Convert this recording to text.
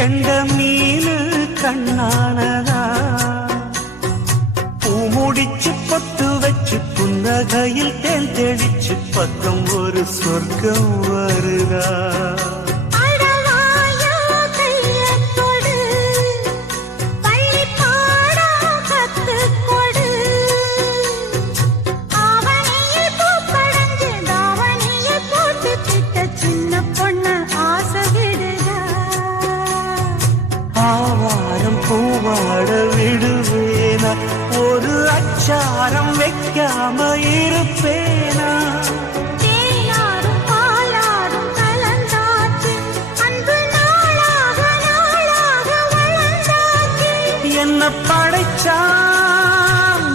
கெண்ட மீனு கண்ணானதா பூ முடிச்சு பொட்டு வச்சு புன்னகையில் தேன் தெளிச்சு பக்கம் ஒரு சொர்க்கம் வருதா பூவாட விடுவேனா ஒரு அச்சாரம் வைக்காம இருப்பேனா தேனாரும் பாலாரும் கலந்தாச்சு அன்பு நாளாக நாளாக வளர்ந்தாச்சு என்ன படைச்சா